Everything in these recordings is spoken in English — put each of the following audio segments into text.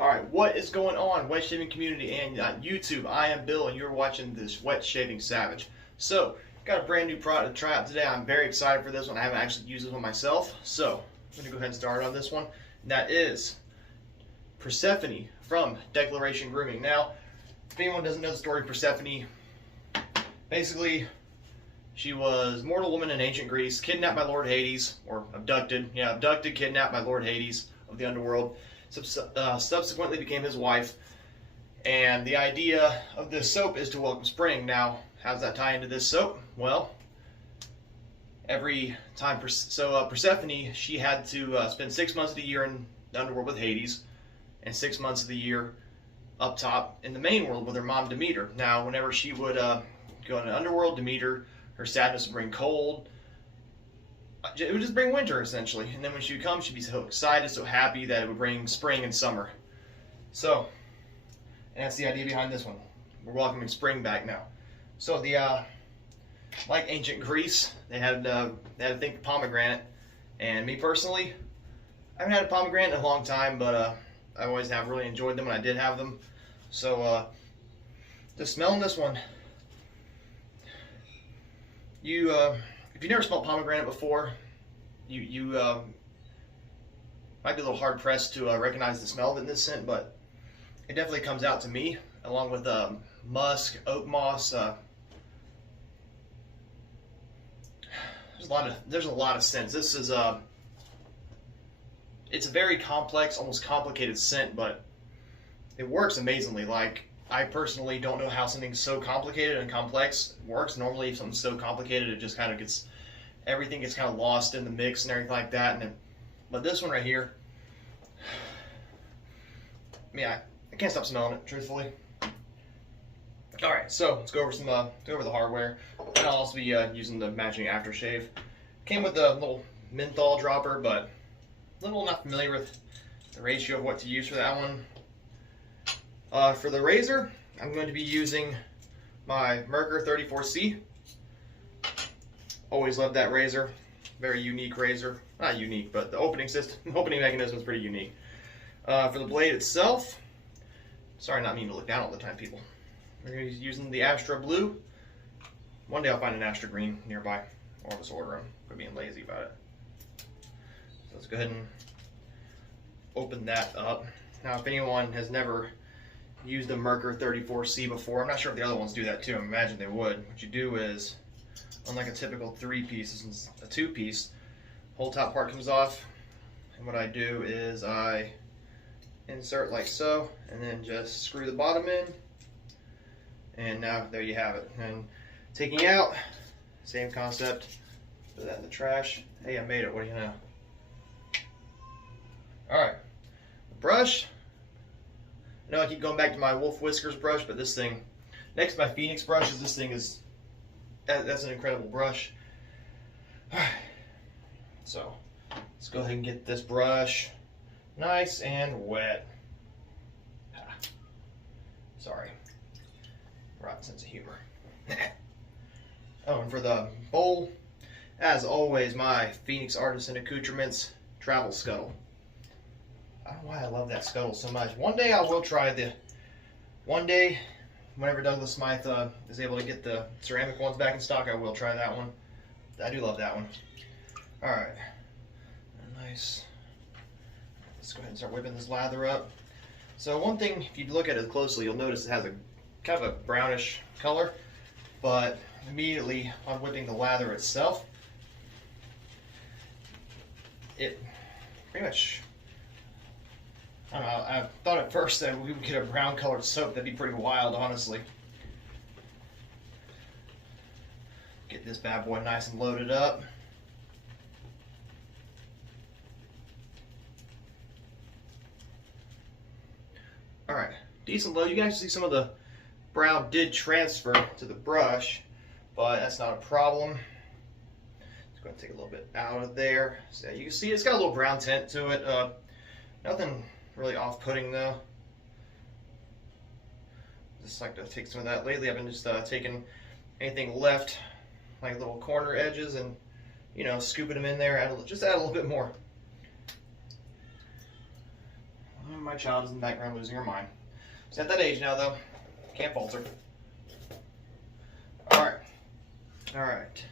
Alright, what is going on, wet shaving community and YouTube? I am Bill and you're watching this Wet Shaving Savage. So, got a brand new product to try out today. I'm very excited for this one. I haven't actually used this one myself. So, I'm going to go ahead and start on this one. And that is Persephone from Declaration Grooming. Now, if anyone doesn't know the story of Persephone, basically, she was a mortal woman in ancient Greece, kidnapped by Lord Hades, or abducted. Yeah, abducted, kidnapped by Lord Hades of the underworld. Subsequently became his wife, and the idea of this soap is to welcome spring. Now, how does that tie into this soap? Well, every time, Persephone, she had to spend 6 months of the year in the underworld with Hades, and 6 months of the year up top in the main world with her mom Demeter. Now, whenever she would go in the underworld, Demeter, her sadness would bring cold. It would just bring winter, essentially. And then when she would come, she'd be so excited, so happy that it would bring spring and summer. So, and that's the idea behind this one. We're welcoming spring back now. So like ancient Greece, they had to think of pomegranate. And me personally, I haven't had a pomegranate in a long time, but I always have really enjoyed them when I did have them. So, just smelling this one, if you never smelled pomegranate before, you might be a little hard pressed to recognize the smell of it in this scent, but it definitely comes out to me, along with musk, oak moss. There's a lot of scents. This is it's a very complex, almost complicated scent, but it works amazingly. Like, I personally don't know how something so complicated and complex works. Normally, if something's so complicated, it just kind of gets, everything gets kind of lost in the mix and everything like that. But this one right here, I can't stop smelling it, truthfully. All right, so let's go over the hardware, and I'll also be using the matching aftershave. Came with a little menthol dropper, but a little not familiar with the ratio of what to use for that one. For the razor, I'm going to be using my Merkur 34C. Always loved that razor. Very unique razor. Not unique, but the opening mechanism is pretty unique. For the blade itself, sorry, not meaning to look down all the time, people. We're going to be using the Astra Blue. One day I'll find an Astra Green nearby, or I'll just order them. I'm being lazy about it. So let's go ahead and open that up. Now, if anyone has never used the Merkur 34C before, I'm not sure if the other ones do that too. I imagine they would. What you do is, unlike a typical 3-piece, this is a 2-piece. Whole top part comes off, and what I do is I insert like so, and then just screw the bottom in, and now there you have it. And taking out, same concept. Put that in the trash. Hey, I made it. What do you know? All right, the brush. I know I keep going back to my Wolf Whiskers brush, but this thing, next to my Phoenix brushes, this thing is, that's an incredible brush. Alright, so let's go ahead and get this brush nice and wet. Sorry, rotten sense of humor. Oh, and for the bowl, as always, my Phoenix Artisan Accoutrements Travel Scuttle. I don't know why I love that scuttle so much. One day I will try whenever Douglas Smythe is able to get the ceramic ones back in stock, I will try that one. I do love that one. Alright. Nice. Let's go ahead and start whipping this lather up. So one thing, if you look at it closely, you'll notice it has a kind of a brownish color, but immediately on whipping the lather itself, it pretty much, I don't know, I thought at first that we would get a brown colored soap. That'd be pretty wild, honestly. Get this bad boy nice and loaded up. Alright, decent load. You can actually see some of the brown did transfer to the brush, but that's not a problem. Just going to take a little bit out of there. So you can see it's got a little brown tint to it. Nothing really off-putting though. Just like to take some of that. Lately I've been just taking anything left, like little corner edges, and you know, scooping them in there. Just add a little bit more. My child is in the background losing her mind. She's at that age now, though. Can't falter. Alright. Alright.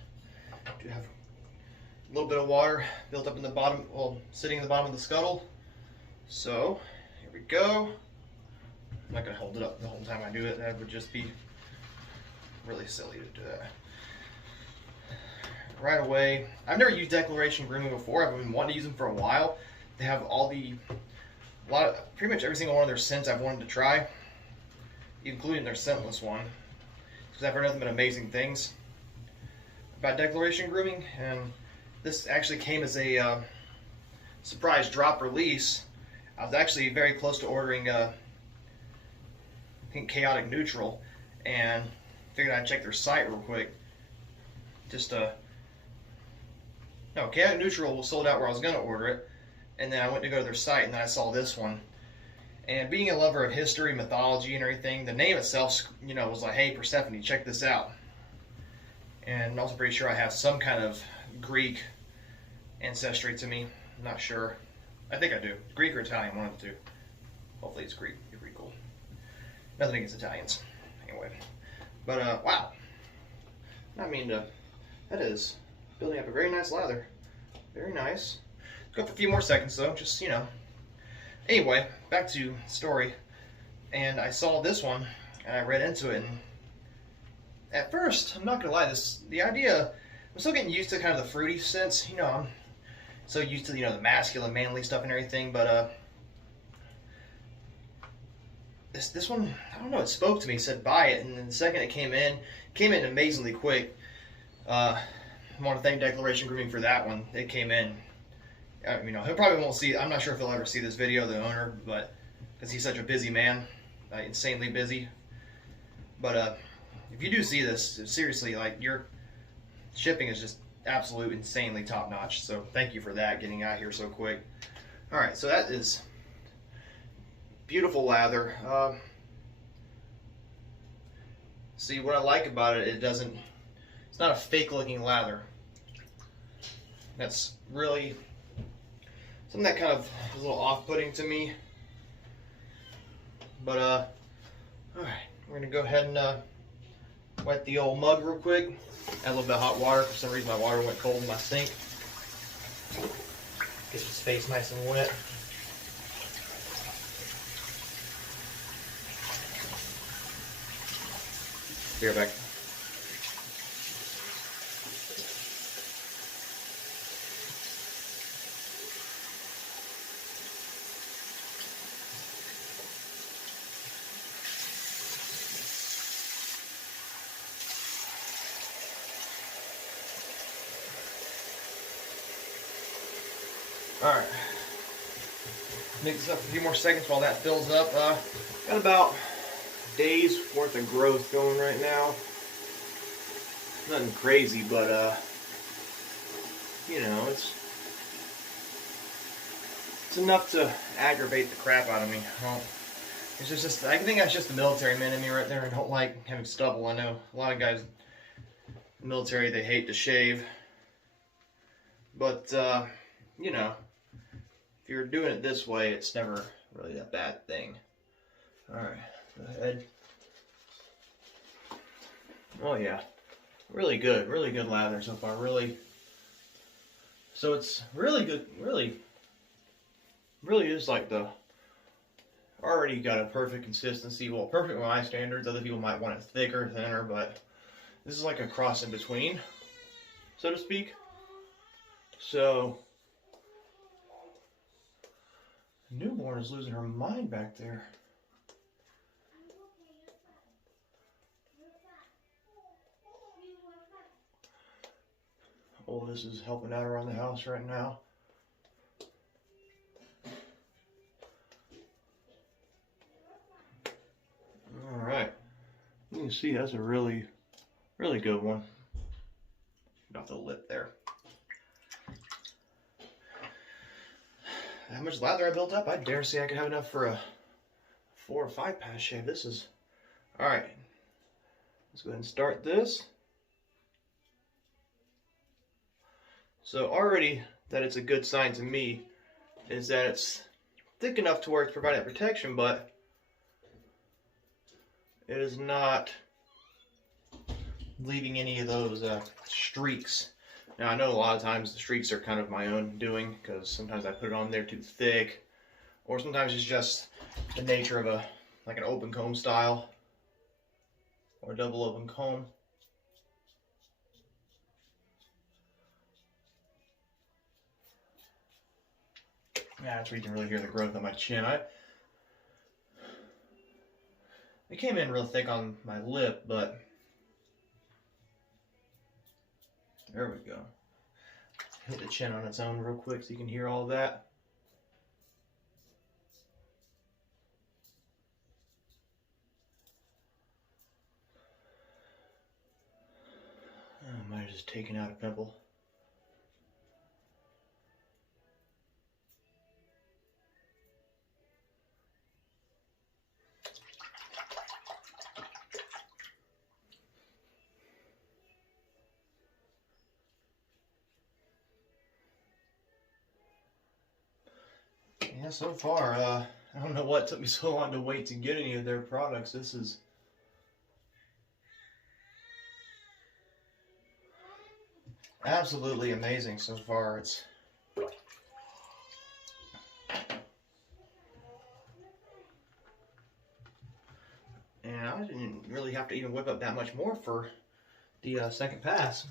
Do have a little bit of water built up in the bottom, well, sitting in the bottom of the scuttle. So, here we go. I'm not going to hold it up the whole time I do it. That would just be really silly to do that. Right away. I've never used Declaration Grooming before. I've been wanting to use them for a while. They have pretty much every single one of their scents I've wanted to try, including their scentless one, because I've heard nothing but amazing things about Declaration Grooming. And this actually came as a surprise drop release. I was actually very close to ordering I think Chaotic Neutral, and figured I'd check their site real quick. No, Chaotic Neutral was sold out where I was going to order it, and then I went to go to their site, and then I saw this one. And being a lover of history, mythology, and everything, the name itself, was like, hey, Persephone, check this out. And I'm also pretty sure I have some kind of Greek ancestry to me. I'm not sure. I think I do. Greek or Italian, one of the two. Hopefully it's Greek. It'd be pretty cool. Nothing against Italians. Anyway. But, wow. I mean, that is building up a very nice lather. Very nice. Go for a few more seconds, though. Just, Anyway, back to the story. And I saw this one, and I read into it, and at first, I'm not going to lie, the idea, I'm still getting used to kind of the fruity scents. I'm so used to, the masculine, manly stuff and everything, but, this one, I don't know, it spoke to me. It said buy it, and then the second it came in amazingly quick. I want to thank Declaration Grooming for that one. It came in. He probably won't see. I'm not sure if he'll ever see this video, the owner, but because he's such a busy man, insanely busy. But if you do see this, seriously, your shipping is just absolute insanely top notch. So thank you for that, getting out here so quick. All right, so that is beautiful lather. See, what I like about it, it's not a fake looking lather. That's really something that kind of is a little off-putting to me. But alright, we're gonna go ahead and wet the old mug real quick. Add a little bit of hot water. For some reason my water went cold in my sink. Get this face nice and wet. Be right back. Alright, mix this up a few more seconds while that fills up. Got about a day's worth of growth going right now. Nothing crazy, but it's enough to aggravate the crap out of me. Well, it's just I think that's just the military man in me right there. I don't like having stubble. I know a lot of guys in the military, they hate to shave, but if you're doing it this way, it's never really a bad thing. Alright, go ahead. Oh yeah, really good lather so far, really. So it's really good, really is like already got a perfect consistency. Well, perfect by my standards. Other people might want it thicker, thinner, but this is like a cross in between, so to speak. So, newborn is losing her mind back there. Oldest is helping out around the house right now. Alright. You can see that's a really good one. Get off the lip there. How much lather I built up? I dare say I could have enough for a 4 or 5 pass shave. This is... Alright. Let's go ahead and start this. So already that it's a good sign to me is that it's thick enough to where it's providing protection, but it is not leaving any of those streaks. Now, I know a lot of times the streaks are kind of my own doing, because sometimes I put it on there too thick, or sometimes it's just the nature of like an open comb style or a double open comb. Yeah, that's where you can really hear the growth on my chin. It came in real thick on my lip, but there we go. Hit the chin on its own real quick so you can hear all of that. I might have just taken out a pimple. Yeah, so far, I don't know what took me so long to wait to get any of their products. This is absolutely amazing so far. And I didn't really have to even whip up that much more for the second pass.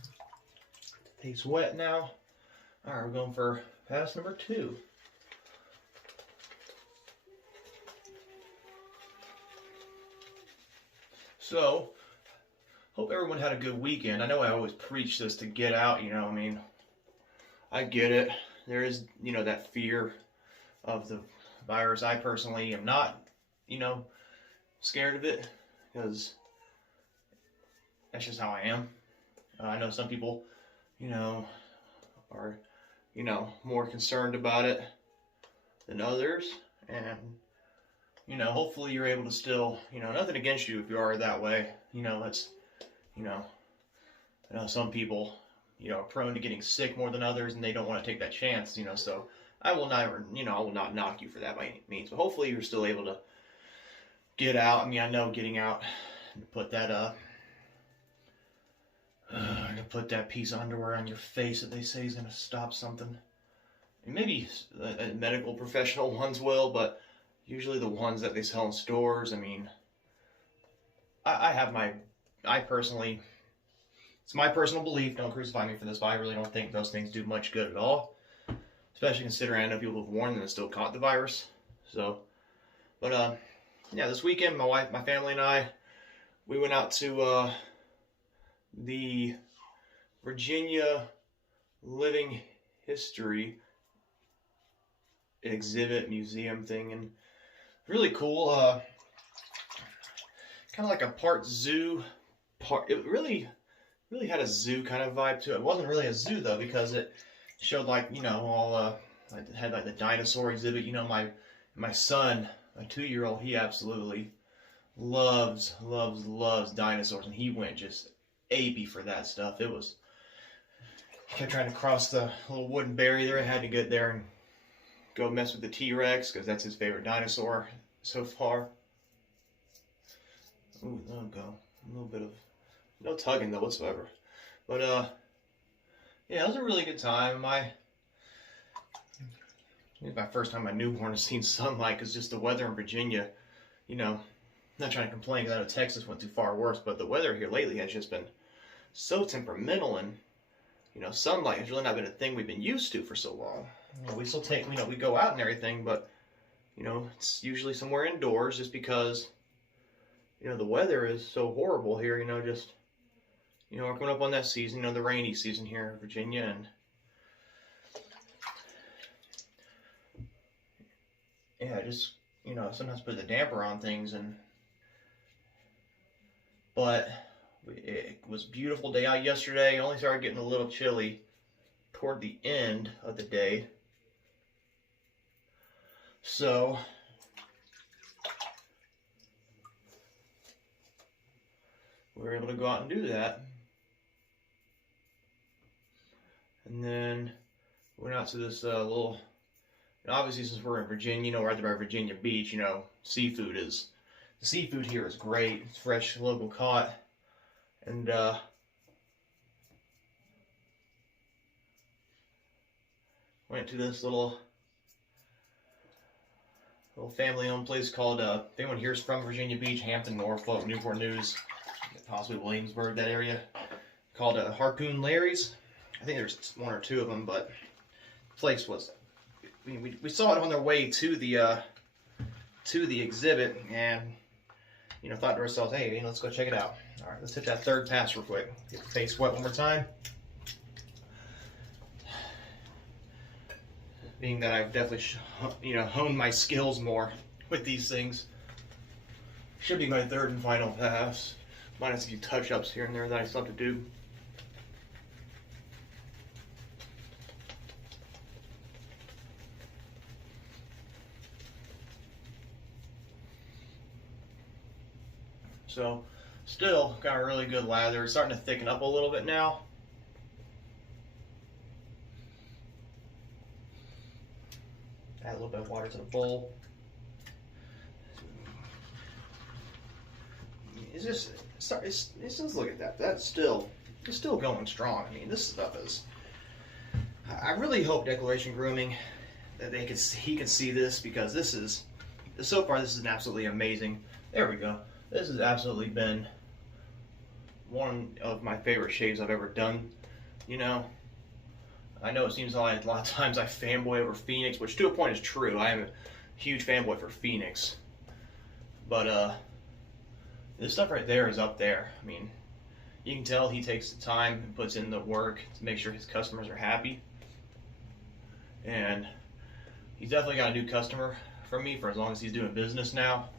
It's wet now. Alright, we're going for pass number 2. So, hope everyone had a good weekend. I know I always preach this to get out, you know, I mean, I get it. There is, you know, that fear of the virus. I personally am not, you know, scared of it, because that's just how I am. I know some people, you know, are, you know, more concerned about it than others, and you know, hopefully you're able to still, you know, nothing against you if you are that way. You know, that's, you know, I know some people, you know, are prone to getting sick more than others, and they don't want to take that chance, you know, so I will never, you know, I will not knock you for that by any means, but hopefully you're still able to get out. I mean, I know getting out and put that, to put that piece of underwear on your face that they say is going to stop something. And maybe medical professional ones will, but usually the ones that they sell in stores, I mean, I personally, it's my personal belief, don't crucify me for this, but I really don't think those things do much good at all. Especially considering I know people have worn them and still caught the virus. So, but yeah, this weekend, my wife, my family and I, we went out to the Virginia Living History exhibit museum thing, and really cool, kind of like a part zoo, it really had a zoo kind of vibe to it. It wasn't really a zoo though, because it showed, like, you know, all, it had like the dinosaur exhibit. You know, my son, my 2-year-old, he absolutely loves dinosaurs, and he went just apey for that stuff. He kept trying to cross the little wooden barrier. I had to get there and go mess with the T-Rex, because that's his favorite dinosaur so far. Ooh, there we go. A little bit of, no tugging though whatsoever. But yeah, it was a really good time. It was my first time my newborn has seen sunlight, because just the weather in Virginia, you know, I'm not trying to complain, because I know Texas went too far worse, but the weather here lately has just been so temperamental, and you know, sunlight has really not been a thing we've been used to for so long. You know, we still take, you know, we go out and everything, but you know, it's usually somewhere indoors, just because, you know, the weather is so horrible here. You know, just, you know, we're coming up on that season, you know, the rainy season here in Virginia, and yeah, just, you know, sometimes put the damper on things, but it was a beautiful day out yesterday. It only started getting a little chilly toward the end of the day. So we were able to go out and do that. And then went out to this little And obviously, since we're in Virginia, right there by Virginia Beach, the seafood here is great. It's fresh, local caught, and went to this little family-owned place called, if anyone here's from Virginia Beach, Hampton, Norfolk, Newport News, possibly Williamsburg, that area, called Harpoon Larry's. I think there's one or two of them, but the place was, we saw it on their way to the exhibit, and thought to ourselves, hey, let's go check it out. All right, let's hit that third pass real quick. Get the face wet one more time. Being that I've definitely honed my skills more with these things, should be my third and final pass, minus a few touch-ups here and there that I still have to do. So, still got a really good lather. It's starting to thicken up a little bit now. Add a little bit of water to the bowl. It's just look at that. It's still going strong. I mean, this stuff is. I really hope Declaration Grooming that he can see this, because so far this is absolutely amazing. There we go. This has absolutely been one of my favorite shaves I've ever done. I know it seems like a lot of times I fanboy over Phoenix, which to a point is true. I am a huge fanboy for Phoenix. But this stuff right there is up there. I mean, you can tell he takes the time and puts in the work to make sure his customers are happy. And he's definitely got a new customer from me for as long as he's doing business now.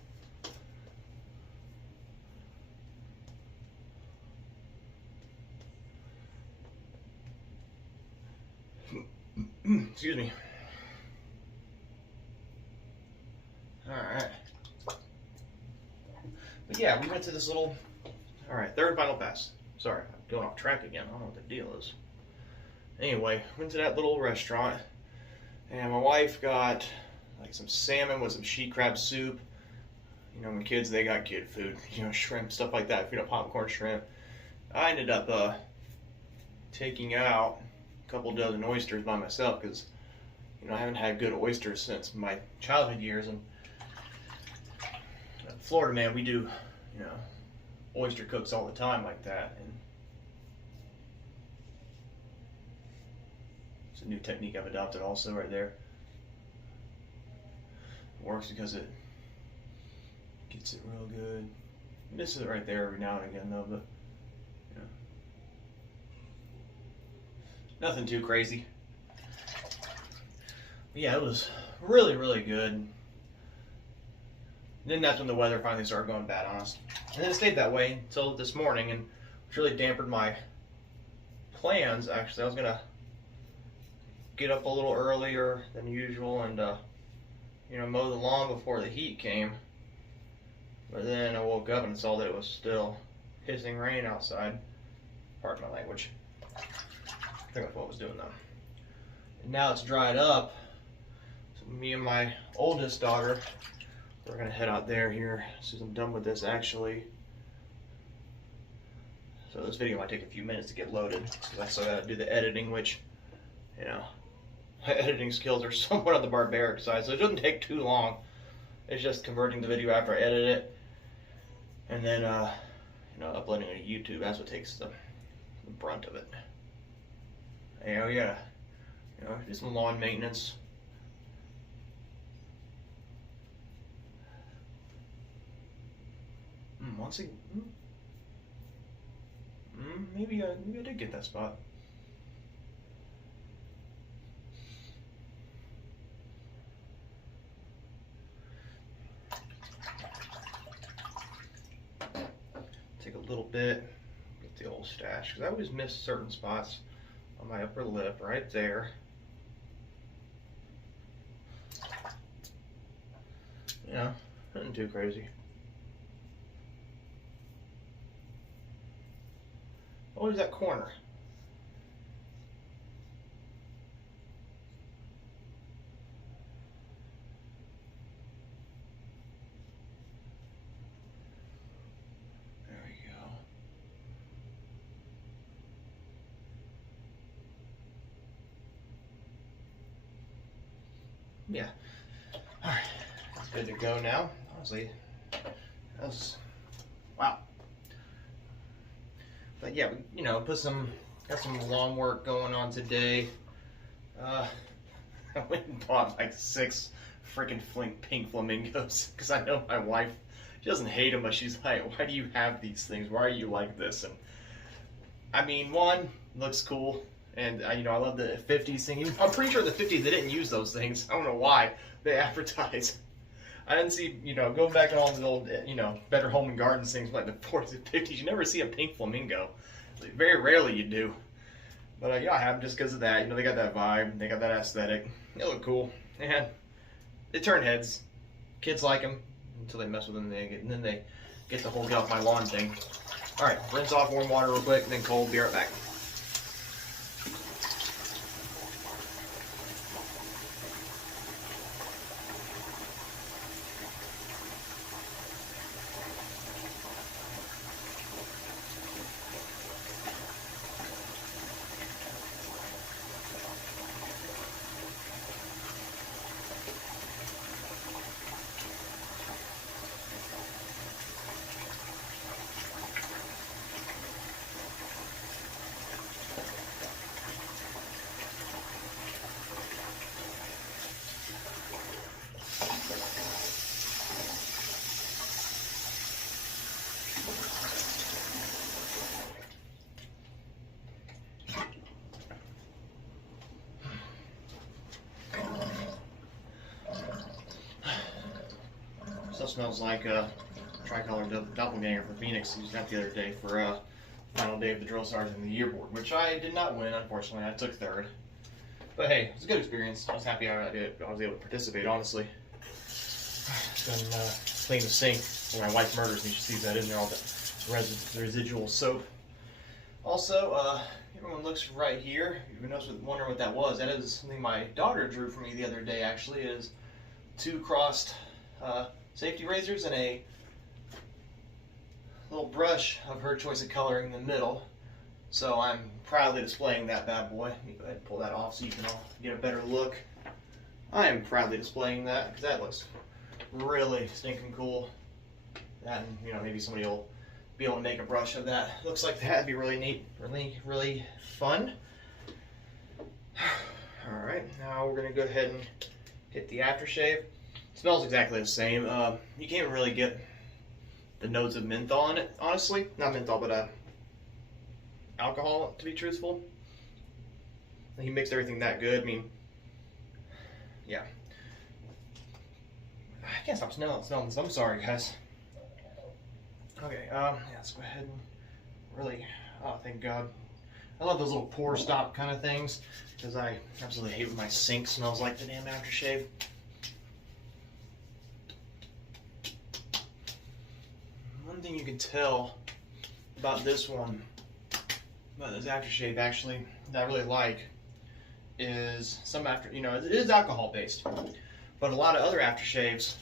Excuse me. Alright. But yeah, we went to this little... Alright, third and final pass. Sorry, I'm going off track again. I don't know what the deal is. Anyway, went to that little restaurant, and my wife got like some salmon with some she crab soup. My kids, they got kid food. Shrimp, stuff like that. Popcorn shrimp. I ended up taking out a couple dozen oysters by myself, because I haven't had good oysters since my childhood years. And Florida, man, we do oyster cooks all the time like that, and it's a new technique I've adopted also right there. It works because it gets it real good. Misses it right there every now and again though, but nothing too crazy. But yeah, it was really, really good. And then that's when the weather finally started going bad on us. And then it stayed that way until this morning, and which really dampened my plans. Actually, I was gonna get up a little earlier than usual and mow the lawn before the heat came. But then I woke up and saw that it was still hissing rain outside. Pardon my language. I think that's what I was doing though. And now it's dried up. So me and my oldest daughter, we're gonna head out there here as soon as I'm done with this, actually. So this video might take a few minutes to get loaded, because I still gotta do the editing, which, my editing skills are somewhat on the barbaric side, so it doesn't take too long. It's just converting the video after I edit it, and then, uploading it to YouTube. That's what takes the brunt of it. And we gotta, do some lawn maintenance. Once again, maybe I did get that spot. Take a little bit, get the old stash, because I always miss certain spots on my upper lip, right there. Nothing too crazy. Always that corner. yeah. All right, it's good to go now. Honestly, that was wow. But yeah, you know, got some lawn work going on today. I went and bought like 6 freaking pink flamingos because I know my wife, she doesn't hate them, but she's like, why do you have these things? Why are you like this? And I mean, one, looks cool, and you know, I love the 50s thing. I'm pretty sure the 50s, they didn't use those things. I don't know why they advertise. I didn't see, you know, going back to all the old, you know, Better Home and Gardens things like the 40s and 50s, you never see a pink flamingo. Like, very rarely you do. But yeah, I have them just because of that. You know, they got that vibe, they got that aesthetic. They look cool, and they turn heads. Kids like them until they mess with them, and then they get the whole get off my lawn thing. All right, rinse off warm water real quick, and then cold. Be right back. Still smells like a tricolor doppelganger for Phoenix. Used that the other day for final day of the drill sergeant in the yearboard, which I did not win, unfortunately. I took 3rd. But hey, it was a good experience. I was happy I was able to participate, honestly. Just gonna clean the sink where my wife murders me. She sees that in there, all the residual soap. Also, everyone looks right here. You wondering what that was. That is something my daughter drew for me the other day, actually. It is 2 crossed safety razors and a little brush of her choice of coloring in the middle. So I'm proudly displaying that bad boy. Let me go ahead and pull that off so you can all get a better look. I am proudly displaying that because that looks really stinking cool. That, and you know, maybe somebody will be able to make a brush of that. Looks like that'd be really neat, really fun. All right, now we're gonna go ahead and hit the aftershave. Smells exactly the same. You can't really get the notes of menthol in it, honestly. Not menthol, but alcohol, to be truthful. He mixed everything that good. I mean, yeah. I can't stop smelling this. I'm sorry, guys. Okay, yeah, let's go ahead and really, oh, thank God. I love those little pour stop kind of things, because I absolutely hate when my sink smells like the damn aftershave. One thing you can tell about this one, about this aftershave actually, that I really like, is you know, it is alcohol based, but a lot of other aftershaves,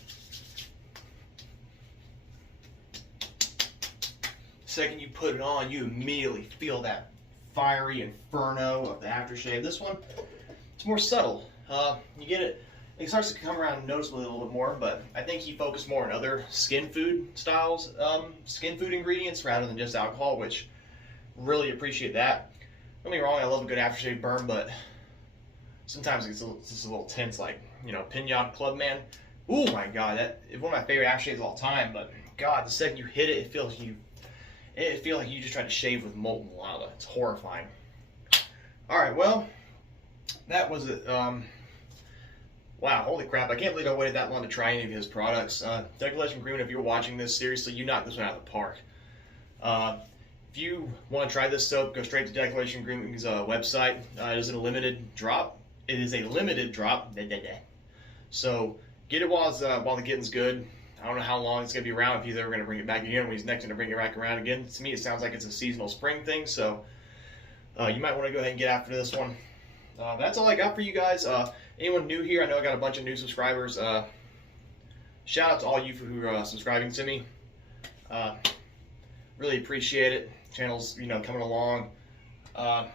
the second you put it on, you immediately feel that fiery inferno of the aftershave. This one, it's more subtle. You get it. It starts to come around noticeably a little bit more, but I think he focused more on other skin food styles, skin food ingredients rather than just alcohol, which really appreciate that. Don't get me wrong, I love a good aftershave burn, but sometimes it's just a little tense, like, you know, Pinyon Clubman. Oh my God, that is one of my favorite aftershaves of all time, but God, the second you hit it, it feels like you just tried to shave with molten lava. It's horrifying. All right, well, that was it. Wow, holy crap, I can't believe I waited that long to try any of his products. Declaration Grooming, if you're watching this, seriously, you knocked this one out of the park. If you want to try this soap, go straight to Declaration Grooming's website. It is a limited drop. It is a limited drop. So get it while the getting's good. I don't know how long it's going to be around, if he's ever going to bring it back again, when he's next going to bring it back around again. To me, it sounds like it's a seasonal spring thing, so you might want to go ahead and get after this one. That's all I got for you guys. Anyone new here, I know I got a bunch of new subscribers. Shout out to all you who are subscribing to me. Really appreciate it. Channel's, you know, coming along. I'm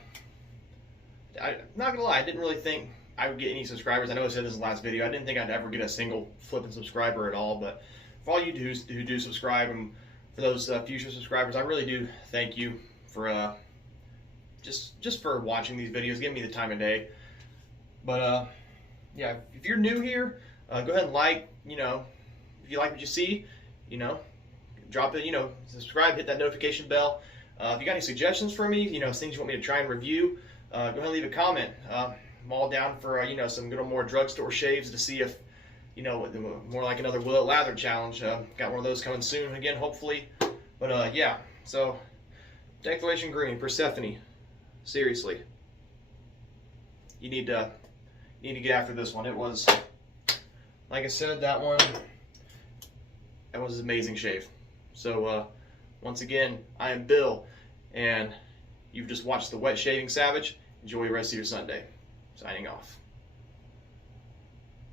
not gonna lie, I didn't really think I would get any subscribers. I know I said this in the last video. I didn't think I'd ever get a single flipping subscriber at all, but for all you who do subscribe, and for those future subscribers, I really do thank you for just for watching these videos, giving me the time of day. But yeah, if you're new here, go ahead and like, if you like what you see, drop it, subscribe, hit that notification bell. If you got any suggestions for me, things you want me to try and review, go ahead and leave a comment. I'm all down for, some good old more drugstore shaves to see if, more like another Will It Lather challenge. Got one of those coming soon again, hopefully. But yeah, so Declaration Grooming, Persephone, seriously, you need to get after this one. It was, like I said, that was an amazing shave. So once again, I am Bill, and you've just watched the Wet Shaving Savage. Enjoy the rest of your Sunday. Signing off.